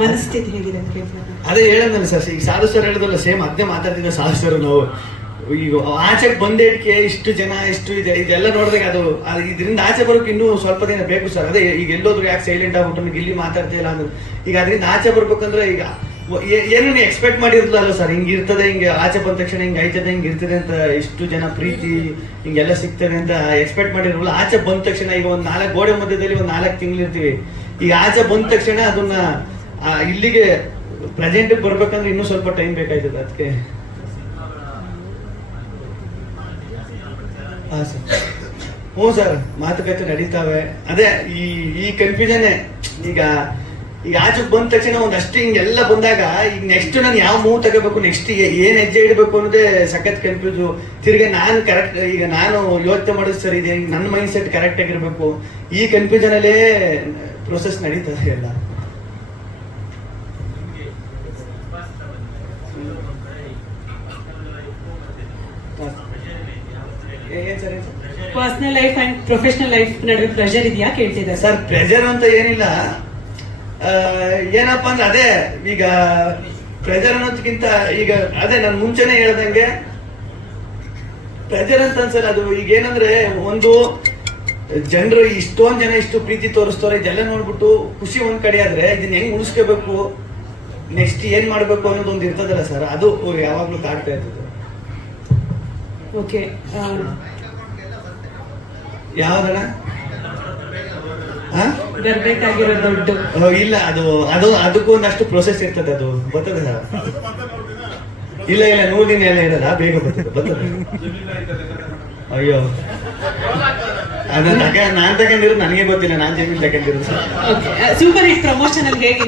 ಮನಸ್ಥಿತಿ ಹೇಗಿದೆ ಅದೇ ಹೇಳಂದಲ್ಲ ಸರ್, ಈಗ ಸಾಧು ಸರ್ ಹೇಳಿದ್ರಲ್ಲ ಸೇಮ್ ಅದೇ ಮಾತಾಡ್ತಿದ್ದ ಸಾಧು ಸರ್ ನಾವು. ಈಗ ಆಚೆಗೆ ಬಂದೇಡ್ಕೆ ಇಷ್ಟು ಜನ, ಇಷ್ಟು ಇದೆ, ಇದೆಲ್ಲ ನೋಡಿದಾಗ ಅದು ಇದರಿಂದ ಆಚೆ ಬರೋಕೆ ಇನ್ನೂ ಸ್ವಲ್ಪ ದಿನ ಬೇಕು ಸರ್. ಅದೇ ಈಗ ಎಲ್ಲೋದ್ರು ಯಾಕೆ ಸೈಲೆಂಟ್ ಆಗ್ಬಿಟ್ಟು ಇಲ್ಲಿ ಮಾತಾಡ್ತಿಲ್ಲ ಅಂದ್ರೆ. ಈಗ ಅದರಿಂದ ಆಚೆ ಬರ್ಬೇಕಂದ್ರೆ ಈಗ ಏನು ಎಕ್ಸ್ಪೆಕ್ಟ್ ಮಾಡಿರ್ಲಲ್ಲ ಸರ್, ಹಿಂಗೆ ಇರ್ತದೆ, ಹಿಂಗೆ ಆಚೆ ಬಂದ ತಕ್ಷಣ ಹಿಂಗೆ ಆಯ್ತದೆ, ಹಿಂಗೆ ಇರ್ತದೆ ಅಂತ ಇಷ್ಟು ಜನ ಪ್ರೀತಿ, ಹಿಂಗೆಲ್ಲ ಸಿಗ್ತದೆ ಅಂತ ಎಕ್ಸ್ಪೆಕ್ಟ್ ಮಾಡಿರಲ್ಲ ಆಚೆ ಬಂದ ತಕ್ಷಣ ಈಗ ಒಂದು ನಾಲ್ಕು ಗೋಡೆ ಮಧ್ಯದಲ್ಲಿ ಒಂದು ನಾಲ್ಕು ತಿಂಗಳು ಇರ್ತೀವಿ ಈಗ ಆಚೆ ಬಂದ ತಕ್ಷಣ ಅದನ್ನ ಇಲ್ಲಿಗೆ ಪ್ರೆಸೆಂಟ್ ಬರ್ಬೇಕಂದ್ರೆ ಇನ್ನೂ ಸ್ವಲ್ಪ ಟೈಮ್ ಬೇಕಾಯ್ತದೆ ಅದಕ್ಕೆ. ಹಾ ಸರ್ ಹ್ಞೂ ಸರ್ ಮಾತುಕತೆ ನಡೀತಾವೆ. ಅದೇ, ಈ ಈ ಕನ್ಫ್ಯೂಷನ್ ಈಗ ಈಗ ಆಚೆಗೆ ಬಂದ ತಕ್ಷಣ ಒಂದಷ್ಟು ಹಿಂಗೆಲ್ಲ ಬಂದಾಗ, ಈಗ ನೆಕ್ಸ್ಟ್ ನಾನು ಯಾವ ಮೂವ್ ತಗೋಬೇಕು ನೆಕ್ಸ್ಟ್ ಏನ್ ಹೆಜ್ಜೆ ಇಡಬೇಕು ಅನ್ನೋದೇ ಸಖತ್ ಕನ್ಫ್ಯೂಸ್ ತಿರ್ಗಿ ನಾನು ಕರೆಕ್ಟ್ ಈಗ ನಾನು ಯೋಚನೆ ಮಾಡೋದು ಸರ್ ಇದೆ ನನ್ನ ಮೈಂಡ್ ಸೆಟ್ ಕರೆಕ್ಟ್ ಆಗಿರಬೇಕು. ಈ ಕನ್ಫ್ಯೂಷನ್ ಅಲ್ಲೇ ಪ್ರೊಸೆಸ್ ನಡೀತದೆ ಎಲ್ಲ ಏನ್ ಸರ್ ಏನ್ sir personal life and professional life ನಡುವೆ ಪ್ರೆಷರ್ ಇದೆಯಾ ಕೇಳ್ತಿದ್ದಾರೆ ಸರ್ ಪ್ರೆಷರ್ ಅಂತ ಏನಿಲ್ಲ. ಏನಪ್ಪ ಅಂದ್ರೆ ಅದೇ ಈಗ ಪ್ರೆಜರ್ ಅನ್ನೋದಕ್ಕಿಂತ ಈಗ ಅದೇ ನಾನು ಮುಂಚೆನೆ ಹೇಳ್ದಂಗೆ ಪ್ರೆಜರ್ ಅಂತ ಅನ್ಸಲ್ಲ ಅದು ಈಗ ಏನಂದ್ರೆ ಒಂದು ಜನರು ಇಷ್ಟೊಂದು ಜನ ಇಷ್ಟು ಪ್ರೀತಿ ತೋರಿಸ್ತಾರೆ ಇದೆಲ್ಲ ನೋಡ್ಬಿಟ್ಟು ಖುಷಿ ಒಂದ್ ಕಡೆ ಆದ್ರೆ ಇದನ್ನ ಹೆಂಗ್ ಉಳಿಸ್ಕೋಬೇಕು ನೆಕ್ಸ್ಟ್ ಏನ್ ಮಾಡ್ಬೇಕು ಅನ್ನೋದು ಒಂದು ಇರ್ತದಲ್ಲ ಸರ್ ಅದು ಯಾವಾಗ್ಲೂ ಕಾಡ್ತಾ ಇರ್ತದೆ. ಓಕೆ ಬರ್ಬೇಕಾಗಿರೋ ದುಡ್ಡು. ಇಲ್ಲ ಅದು ಅದು ಅದಕ್ಕೂ ಒಂದಷ್ಟು ಪ್ರೊಸೆಸ್ ಇರ್ತದೆ ಅದು. ಬರ್ತದೆ ಸರ್. ಇಲ್ಲ ಇಲ್ಲ ನೂರು ದಿನ ಎಲ್ಲ ಇರಲ್ಲ ಬೇಗ ಬರ್ತದೆ ಬರ್ತದೆ. ಅಯ್ಯೋ. ಅದನ್ನ ತಕ ನಾನ್ ತಗೊಂಡಿರೋದು ನನಗೆ ಗೊತ್ತಿಲ್ಲ ನಾನ್ ಜಮೀನ್ ತಗೊಂಡಿರೋದು. ಸೂಪರ್ ಹಿಟ್ ಪ್ರಮೋಷನ್ ಅಲ್ಲಿ ಹೇಗೆ